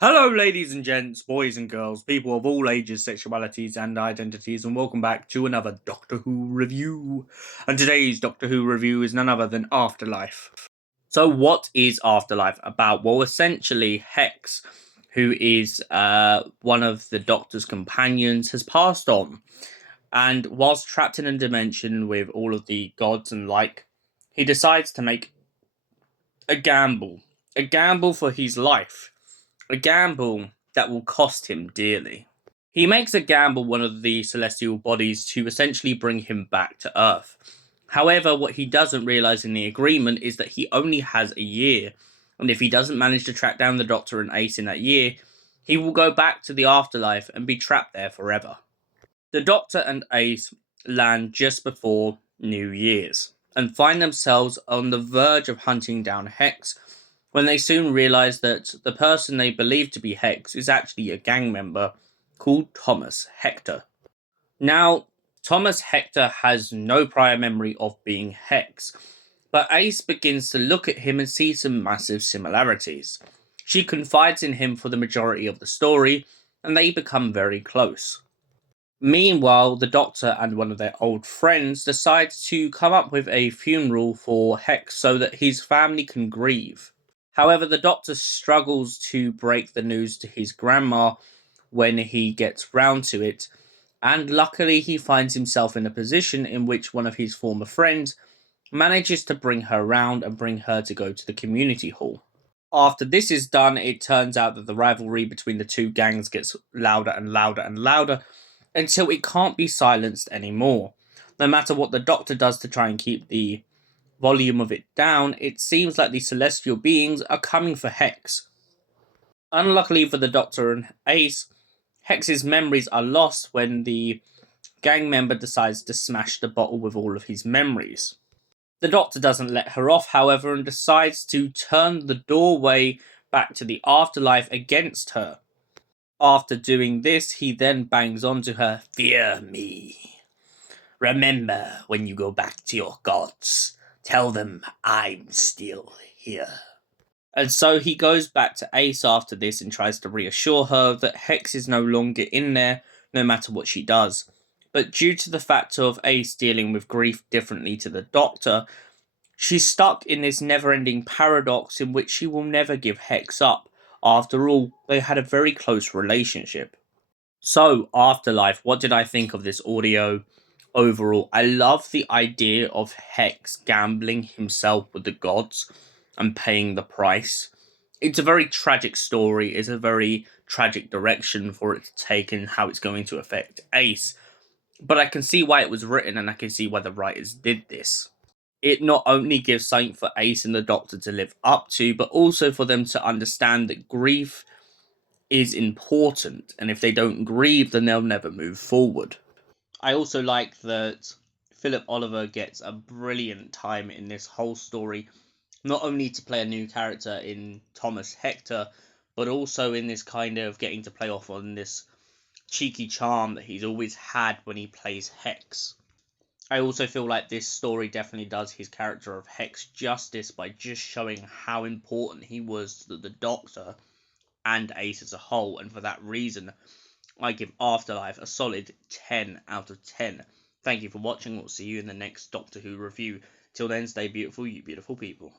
Hello ladies and gents, boys and girls, people of all ages, sexualities and identities, and welcome back to another Doctor Who review. And today's Doctor Who review is none other than Afterlife. So what is Afterlife about? Well, essentially Hex, who is one of the Doctor's companions, has passed on. And whilst trapped in a dimension with all of the gods and like, he decides to make a gamble. A gamble for his life. A gamble that will cost him dearly. He makes a gamble one of the celestial bodies to essentially bring him back to Earth. However, what he doesn't realise in the agreement is that he only has a year, and if he doesn't manage to track down the Doctor and Ace in that year, he will go back to the afterlife and be trapped there forever. The Doctor and Ace land just before New Year's, and find themselves on the verge of hunting down Hex, when they soon realise that the person they believe to be Hex is actually a gang member called Thomas Hector. Now, Thomas Hector has no prior memory of being Hex, but Ace begins to look at him and see some massive similarities. She confides in him for the majority of the story, and they become very close. Meanwhile, the Doctor and one of their old friends decide to come up with a funeral for Hex so that his family can grieve. However, the Doctor struggles to break the news to his grandma when he gets round to it, and luckily he finds himself in a position in which one of his former friends manages to bring her round and bring her to go to the community hall. After this is done, it turns out that the rivalry between the two gangs gets louder and louder and louder until it can't be silenced anymore. No matter what the Doctor does to try and keep the volume of it down, it seems like the celestial beings are coming for Hex. Unluckily for the Doctor and Ace, Hex's memories are lost when the gang member decides to smash the bottle with all of his memories. The Doctor doesn't let her off, however, and decides to turn the doorway back to the afterlife against her. After doing this, he then bangs onto her, "Fear me. Remember when you go back to your gods. Tell them I'm still here." And so he goes back to Ace after this and tries to reassure her that Hex is no longer in there, no matter what she does. But due to the fact of Ace dealing with grief differently to the Doctor, she's stuck in this never-ending paradox in which she will never give Hex up. After all, they had a very close relationship. So, Afterlife, what did I think of this audio overall? I love the idea of Hex gambling himself with the gods and paying the price. It's a very tragic story. It's a very tragic direction for it to take and how it's going to affect Ace. But I can see why it was written and I can see why the writers did this. It not only gives something for Ace and the Doctor to live up to, but also for them to understand that grief is important, and if they don't grieve, then they'll never move forward. I also like that Philip Oliver gets a brilliant time in this whole story, not only to play a new character in Thomas Hector, but also in this kind of getting to play off on this cheeky charm that he's always had when he plays Hex. I also feel like this story definitely does his character of Hex justice by just showing how important he was to the Doctor and Ace as a whole, and for that reason, I give Afterlife a solid 10 out of 10. Thank you for watching. We'll see you in the next Doctor Who review. Till then, stay beautiful, you beautiful people.